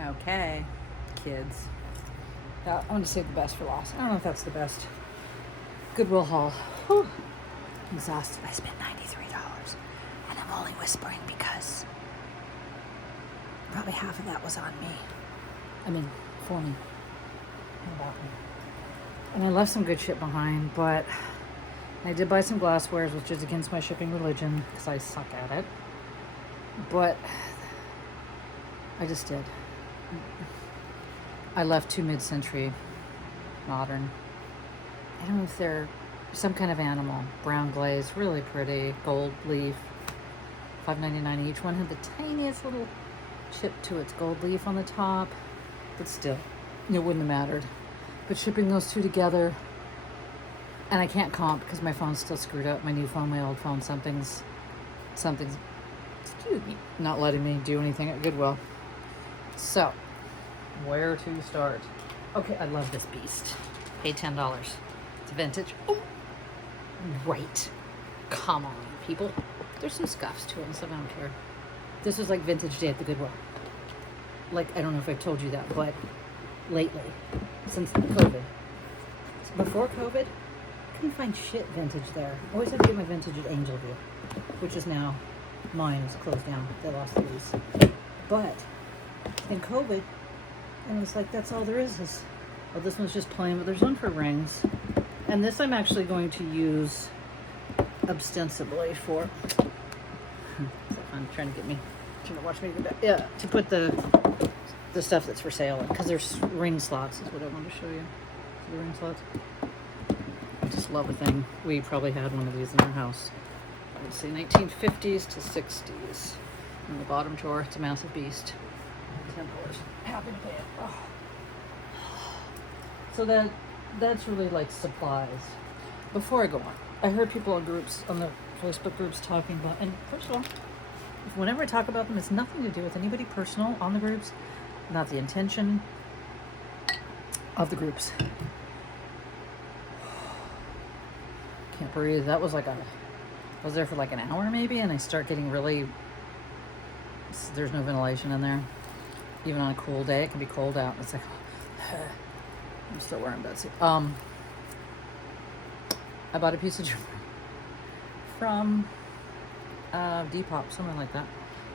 Okay, kids. Now, I'm going to save the best for last. I don't know if that's the best. Goodwill haul. Whew. I'm exhausted. I spent $93. And I'm only whispering because probably half of that was on me. I mean, for me. And about me. And I left some good shit behind, but I did buy some glasswares, which is against my shipping religion because I suck at it. But I just did. I left 2 mid-century modern. I don't know if they're some kind of animal. Brown glaze, really pretty. Gold leaf. $5.99 each. One had the tiniest little chip to its gold leaf on the top. But still, it wouldn't have mattered. But shipping those two together, and I can't comp because my phone's still screwed up. My new phone, my old phone, something's, excuse me, not letting me do anything at Goodwill. So, where to start? Okay, I love this beast. Paid $10. It's vintage. Oh, right. Come on, people. There's some scuffs to it and stuff. I don't care. This was like vintage day at the Goodwill. Like, I don't know if I've told you that, but lately, since COVID. Before COVID, I couldn't find shit vintage there. I always had to get my vintage at Angel View, which is now mine. It's closed down. They lost the lease. But in COVID, and it's like, that's all there is. Oh, this one's just plain, but there's one for rings. And this I'm actually going to use ostensibly for, I'm trying to get me, trying to watch me go back. Yeah, to put the stuff that's for sale in, because there's ring slots is what I wanted to show you. The ring slots. I just love a thing. We probably had one of these in our house. Let's see, 1950s to 60s. In the bottom drawer, it's a massive beast. $10. Happy to pay it. Oh. So that's really like supplies. Before I go on, I heard people on groups, on the Facebook groups talking about, and first of all, whenever I talk about them, it's nothing to do with anybody personal on the groups, not the intention of the groups. Can't breathe. That was like I was there for like an hour maybe, and I start getting really, there's no ventilation in there. Even on a cool day, it can be cold out. It's like, I'm still wearing Betsy. I bought a piece of jewelry from Depop, something like that,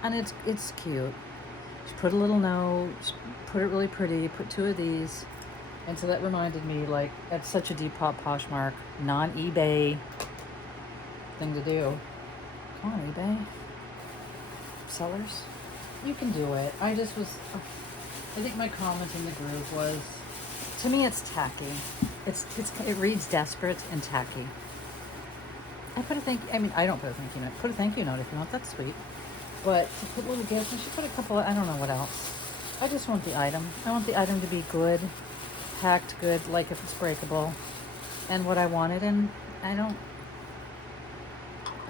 and it's cute. Just put a little note, put it really pretty, put 2 of these, and so that reminded me, like, that's such a Depop Poshmark, non-eBay thing to do. Come on, eBay sellers. You can do it. I think my comment in the group was, to me it's tacky. It reads desperate and tacky. I don't put a thank you note. Put a thank you note if you want, that's sweet. But to put little gifts, and she put a couple, I don't know what else. I just want the item. I want the item to be good, packed good, like if it's breakable, and what I wanted, and I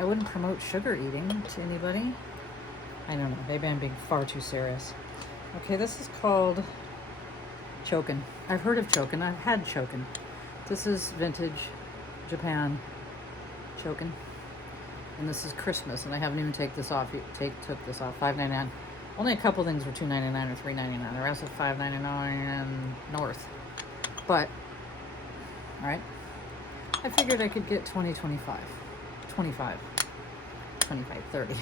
wouldn't promote sugar eating to anybody. I don't know. Maybe I'm being far too serious. Okay, this is called Chokin. I've heard of Chokin. I've had Chokin. This is vintage Japan Chokin. And this is Christmas, and I haven't even took this off. $5.99. Only a couple things were $2.99 or $3.99. The rest of $5.99 north. But, all right. I figured I could get 25, 30.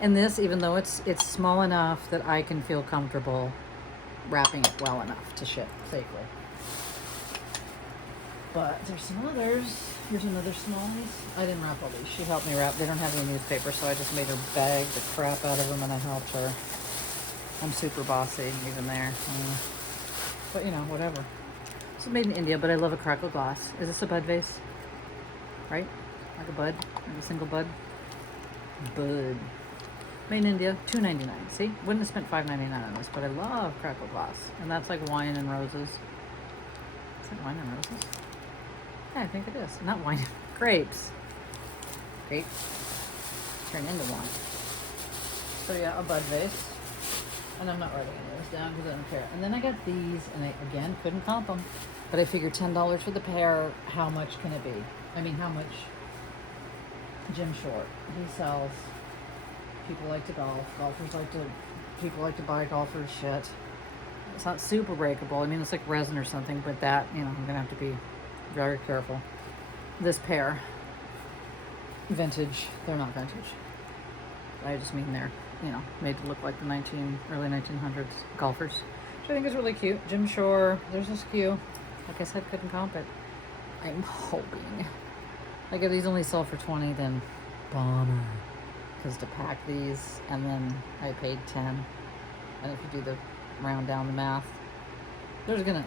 And this, even though it's small enough that I can feel comfortable wrapping it well enough to ship safely. But there's some others. Here's another smallies. I didn't wrap all these. She helped me wrap. They don't have any newspaper, so I just made her bag the crap out of them, and I helped her. I'm super bossy even there. But whatever. This is made in India, but I love a crackle glass. Is this a bud vase? Right? Like a bud? Like a single bud? Bud. Made in India, $2.99. See? Wouldn't have spent $5.99 on this, but I love crackle glass. And that's like wine and roses. Is it wine and roses? Yeah, I think it is. Not wine. Grapes. Grapes turn into wine. So yeah, a bud vase. And I'm not writing any of this down because I don't care. And then I got these, and I, again, couldn't comp them. But I figured $10 for the pair, how much can it be? I mean, how much? Jim Short. He sells, people like to golf, golfers like to people like to buy golfers shit. It's not super breakable. I mean, it's like resin or something, but that, you know, I'm going to have to be very careful. This pair, vintage, they're not vintage. I just mean they're, you know, made to look like the early 1900s golfers, which I think is really cute. Jim Shore, there's a skew. Like I said, couldn't comp it. I'm hoping. Like if these only sell for 20, then bummer. Because to pack these, and then I paid 10. And if you do the round down the math, there's gonna,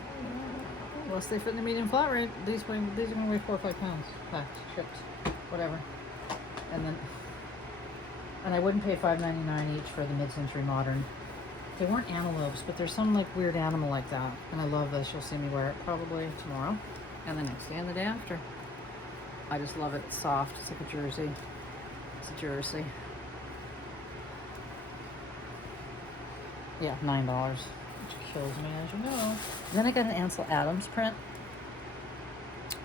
unless they fit in the medium flat rate, these are gonna weigh 4 or 5 pounds, packed, shipped, whatever. And I wouldn't pay $5.99 each for the mid-century modern. They weren't antelopes, but there's some like weird animal like that, and I love this. You'll see me wear it probably tomorrow, and the next day, and the day after. I just love it. It's soft. It's like a jersey. It's a jersey. Yeah, $9, which kills me, as you know. And then I got an Ansel Adams print,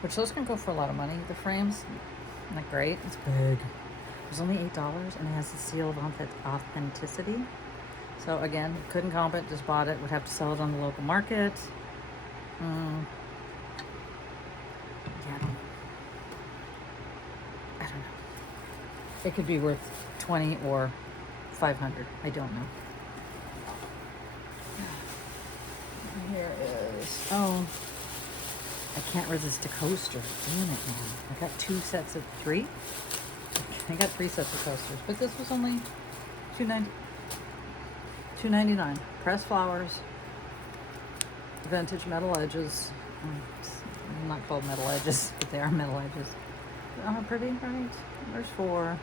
which those can go for a lot of money. The frame's not great. It's big. It was only $8, and it has the seal of authenticity. So again, couldn't comp it, just bought it. Would have to sell it on the local market. Yeah, I don't know. It could be worth 20 or 500. I don't know. Here is, oh, I can't resist a coaster. Damn it, man. I got 2 sets of 3. I got 3 sets of coasters, but this was only $2.99. Pressed flowers, vintage metal edges. Not called metal edges, but they are metal edges. Oh, pretty, right? There's 4,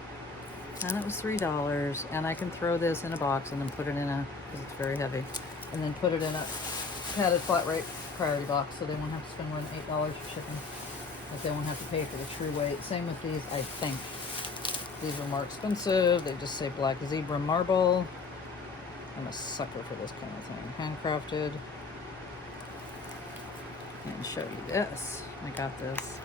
and it was $3. And I can throw this in a box and then put it in because it's very heavy, and then put it in a padded flat rate priority box, so they won't have to spend more than $8 for shipping. Like they won't have to pay for the true weight. Same with these, I think. These are more expensive. They just say black zebra marble. I'm a sucker for this kind of thing. Handcrafted. And show you this. I got this.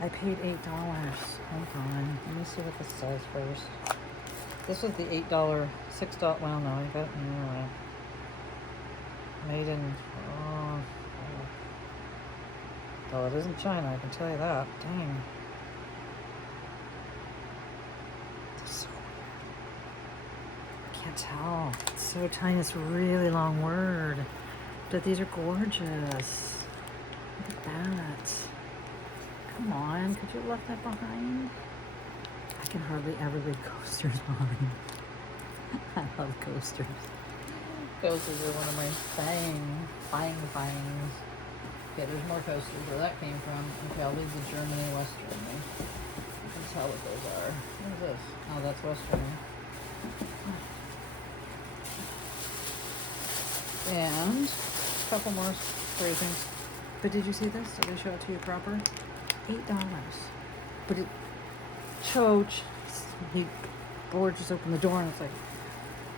I paid $8. Hold on. Let me see what this says first. This was the $8, $6. Well, no, I got anyway. Made in. Oh, it isn't China. I can tell you that. Dang. Can't tell. It's so tiny. It's a really long word. But these are gorgeous. Look at that. Come on. Could you have left that behind? I can hardly ever leave coasters behind. I love coasters. Coasters are one of my things. Okay, there's more coasters where that came from. Okay, I'll leave the Germany, West Germany. You can tell what those are. What is this? Oh, that's West Germany. And a couple more spray things. But did you see this? Did I show it to you proper? $8. But it, Choach, he board just opened the door and it's like,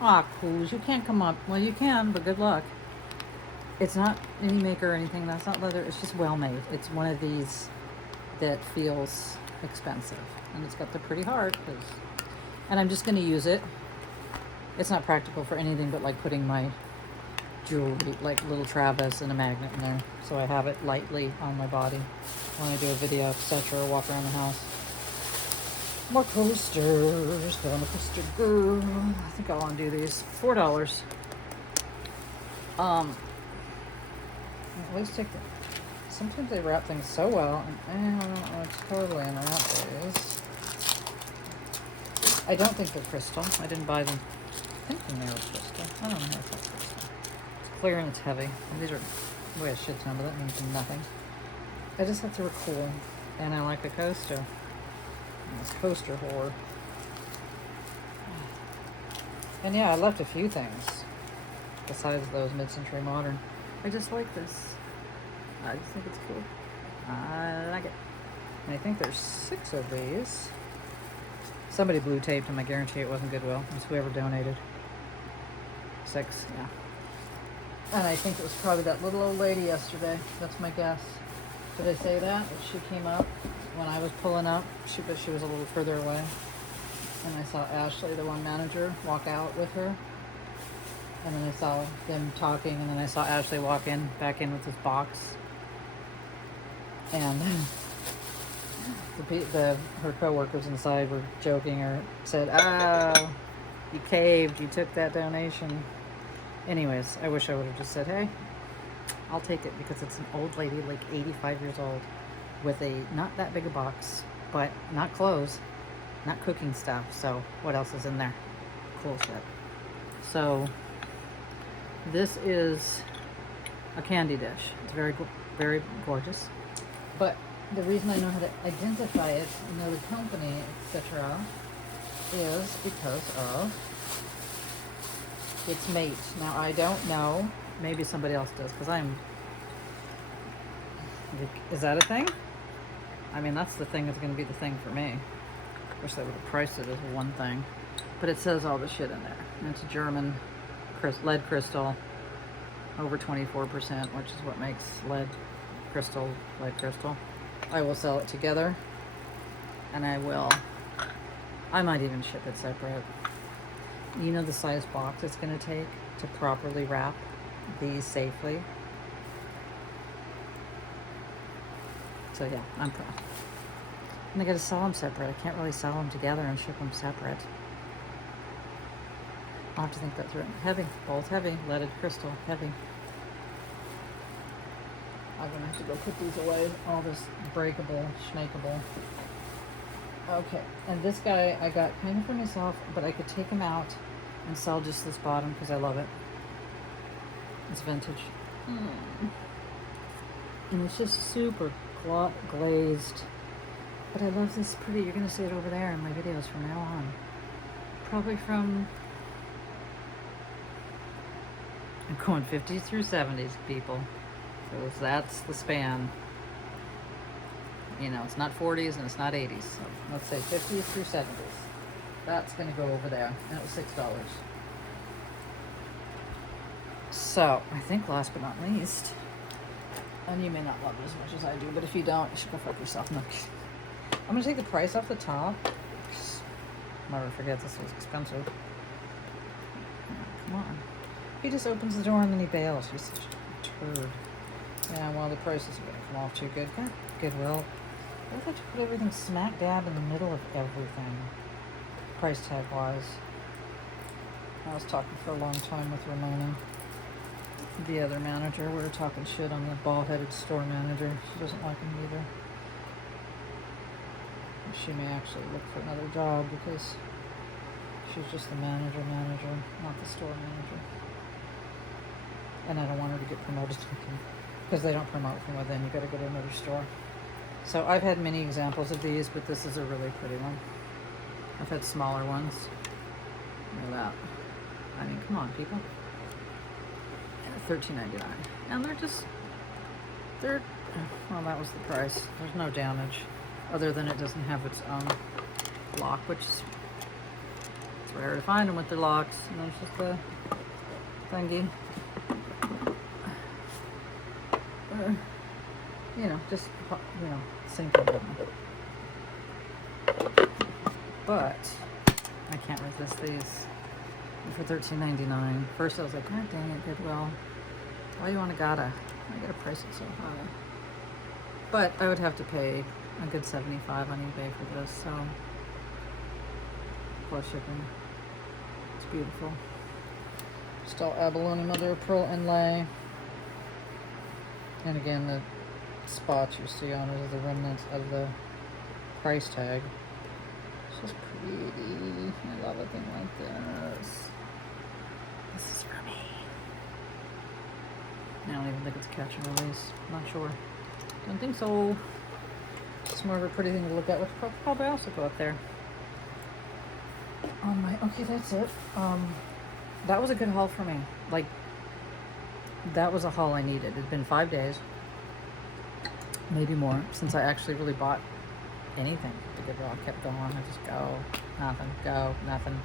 ah, cool, you can't come up. Well, you can, but good luck. It's not any maker or anything. That's not leather. It's just well made. It's one of these that feels expensive. And it's got the pretty heart. And I'm just going to use it. It's not practical for anything but like putting my jewelry, like little Travis and a magnet in there. So I have it lightly on my body when I do a video, etc., or walk around the house. More coasters, but I'm a coaster girl. I think I'll undo these. $4. At least take the. Sometimes they wrap things so well, and I don't want to totally unwrap these. I don't think they're crystal. I didn't buy them thinking they were crystal. I don't know if that's crystal. It's clear and it's heavy. And these are weigh a shit ton, but that means nothing. I just thought they were cool, and I like a coaster. And this coaster whore. And yeah, I left a few things besides those mid-century modern. I just like this. I just think it's cool. I like it. And I think there's 6 of these. Somebody blue taped them. I guarantee it wasn't Goodwill. It's whoever donated. 6, yeah. And I think it was probably that little old lady yesterday. That's my guess. Did I say that? If she came up when I was pulling up, but she was a little further away. And I saw Ashley, the one manager, walk out with her. And then I saw them talking, and then I saw Ashley walk in, back in with his box. And her coworkers inside were joking or said, "Oh, you caved, you took that donation." Anyways, I wish I would have just said, "Hey, I'll take it," because it's an old lady, like 85 years old, with a not that big a box, but not clothes, not cooking stuff. So what else is in there? Cool shit. So this is a candy dish. It's very, very gorgeous. But the reason I know how to identify it, know the company, etc., is because of its mate. Now, I don't know. Maybe somebody else does, because is that a thing? I mean, that's the thing that's going to be the thing for me. Wish they would have priced it as one thing. But it says all the shit in there. And it's German lead crystal, over 24%, which is what makes lead crystal. I will sell it together, and I might even ship it separate. You know the size box it's going to take to properly wrap these safely. So yeah, I'm proud. And I got to sell them separate. I can't really sell them together and ship them separate. I'll have to think that through. Heavy, both heavy, leaded crystal, heavy. I'm gonna have to go put these away. All this breakable, snakeable. Okay, and this guy I got kind of for myself, but I could take him out and sell just this bottom because I love it. It's vintage. And it's just super glazed. But I love this pretty. You're gonna see it over there in my videos from now on. Probably from, I'm going 50s through 70s, people. So that's the span. You know, it's not 40s and it's not 80s. So let's say 50s through 70s. That's going to go over there. And it was $6. So I think last but not least, and you may not love it as much as I do, but if you don't, you should go fuck yourself. No. I'm going to take the price off the top. Never forget this was expensive. Come on. He just opens the door and then he bails. He's such a turd. Yeah, well, the prices are going to come off too good. Goodwill. I would like to put everything smack dab in the middle of everything, price tag wise. I was talking for a long time with Ramona, the other manager. We were talking shit on the bald-headed store manager. She doesn't like him either. She may actually look for another job because she's just the manager, not the store manager. And I don't want her to get promoted because they don't promote from within. You got to go to another store. So I've had many examples of these, but this is a really pretty one. I've had smaller ones. Look at that. I mean, come on, people. $13.99, and well, that was the price. There's no damage, other than it doesn't have its own lock, which is, it's rare to find them with their locks. And there's just the thingy. Or, just, sinking them. But I can't resist these for $13.99. First I was like, God dang it, Goodwill. Why do you want to gotta price it so high? But I would have to pay a good $75 on eBay for this, so plus shipping. It's beautiful. Still abalone mother of pearl inlay. And again, the spots you see on it are the remnants of the price tag. It's just pretty. I love a thing like this. This is for me. I don't even think it's catch and release. I'm not sure. Don't think so. It's more of a pretty thing to look at, which probably also go up there. Okay, that's it. That was a good haul for me. Like, that was a haul I needed. It'd been 5 days, maybe more, since I actually really bought anything to Goodwill. I kept going. I just go, nothing.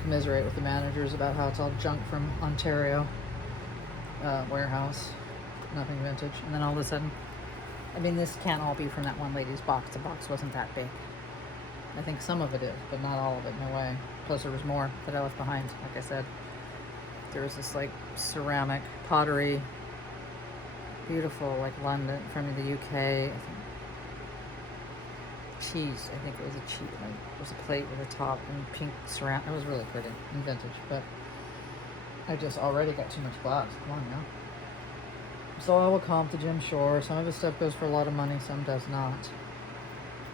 Commiserate with the managers about how it's all junk from Ontario warehouse, nothing vintage. And then all of a sudden, I mean, this can't all be from that one lady's box. The box wasn't that big. I think some of it is, but not all of it. No way. Plus, there was more that I left behind, like I said. There's this like ceramic pottery, beautiful, like London from the UK. I think cheese. I think it was a cheese. It was a plate with a top and pink ceramic. It was really pretty and vintage, but I just already got too much glass. Come on now. So I will comp the Jim Shore. Some of his stuff goes for a lot of money, some does not.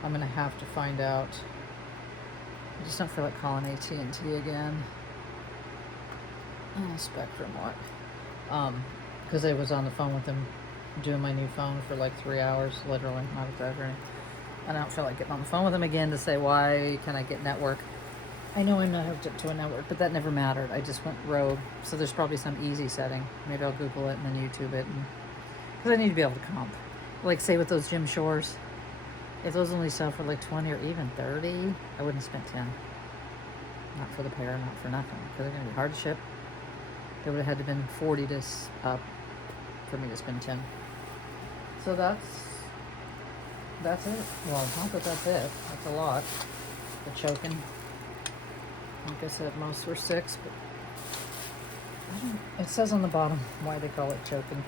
I'm gonna have to find out. I just don't feel like calling AT&T again. Oh, Spectrum, what? Because I was on the phone with them doing my new phone for like 3 hours, literally, not exaggerating. And I don't feel like getting on the phone with them again to say, why can I get network? I know I'm not hooked up to a network, but that never mattered. I just went rogue. So there's probably some easy setting. Maybe I'll Google it and then YouTube it. Because I need to be able to comp. Like, say with those Jim Shores, if those only sell for like 20 or even 30, I wouldn't spend 10. Not for the pair, not for nothing. Because they're going to be hard to ship. They would have had to been 40 to up for me to spend 10. So that's it. Well, not that that's it. That's a lot. The choking. Like I said, most were 6, but I don't, it says on the bottom why they call it choking.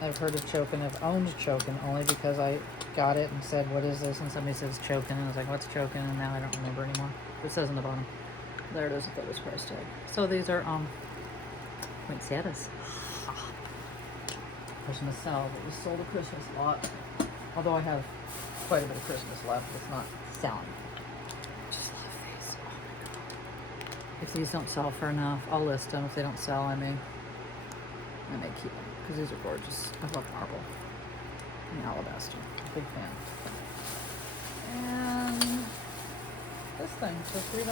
I've heard of choking. I've owned choking only because I got it and said, what is this? And somebody says choking, and I was like, what's choking? And now I don't remember anymore. It says on the bottom. There it is with this price tag. So these are poinsettias. Christmas salve. It was sold a Christmas lot. Although I have quite a bit of Christmas left, it's not selling. I just love these. Oh my god. If these don't sell for enough, I'll list them. If they don't sell, I may keep them. Because these are gorgeous. I love marble. And alabaster. Big fan. And this thing for $3.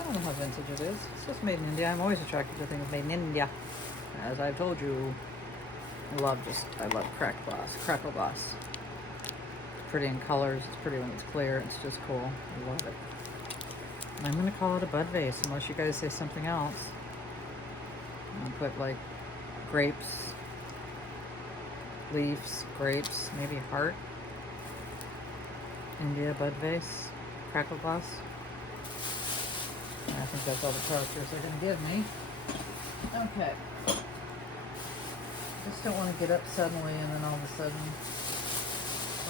I don't know how vintage it is. It's just made in India. I'm always attracted to things made in India. As I've told you. I love cracked glass, crackle glass. It's pretty in colors, it's pretty when it's clear, it's just cool. I love it. I'm gonna call it a bud vase unless you guys say something else. I'm gonna put like grapes, leaves, grapes, maybe a heart. India bud vase, crackle glass. And I think that's all the characters they're gonna give me. Okay. Just don't want to get up suddenly and then all of a sudden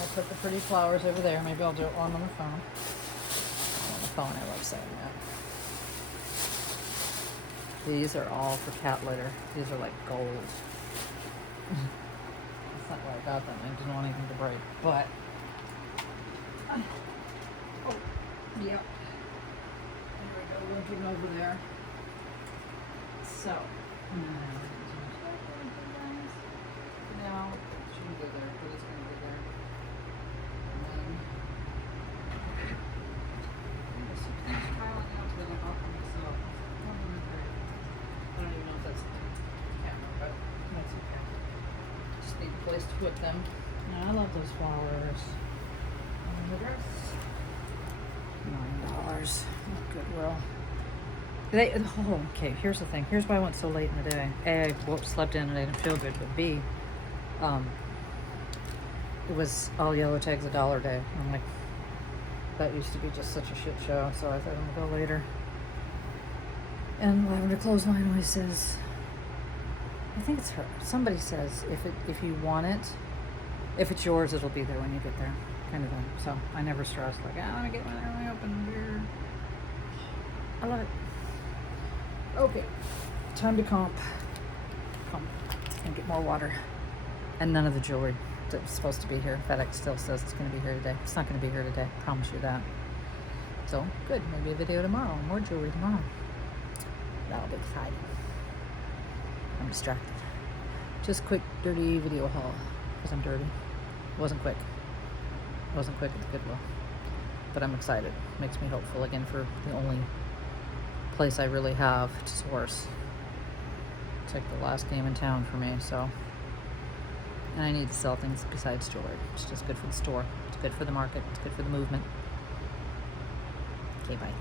I'll put the pretty flowers over there. Maybe I'll do it on the phone. On the phone, I love saying that. These are all for cat litter. These are like gold. That's not why I got them. I didn't want anything to break. But oh, yeah. There we go, limping over there. So now, it shouldn't go there, but it's going to go there. And then, I'm just smiling out to the top of myself. I don't even know if that's the camera, but that's okay. Just need a place to put them. Yeah, I love those flowers. And the dress. $9. Goodwill. Okay, here's the thing. Here's why I went so late in the day. A, I slept in and I didn't feel good, but B, it was all yellow tags $1 a day. I'm like, that used to be just such a shit show, so I thought I'm gonna go later. And Lavender Clothesline always says, I think it's her. Somebody says if you want it, if it's yours, it'll be there when you get there, kind of thing. So I never stress like, I want to get mine early open here. I love it. Okay, time to comp and get more water. And none of the jewelry that was supposed to be here. FedEx still says it's going to be here today. It's not going to be here today. I promise you that. So, good. Maybe a video tomorrow. More jewelry tomorrow. That'll be exciting. I'm distracted. Just quick, dirty video haul. Because I'm dirty. It wasn't quick. It wasn't quick at the Goodwill. But I'm excited. Makes me hopeful again for the only place I really have to source. It's like the last game in town for me, so. And I need to sell things besides jewelry. It's just good for the store. It's good for the market. It's good for the movement. Okay, bye.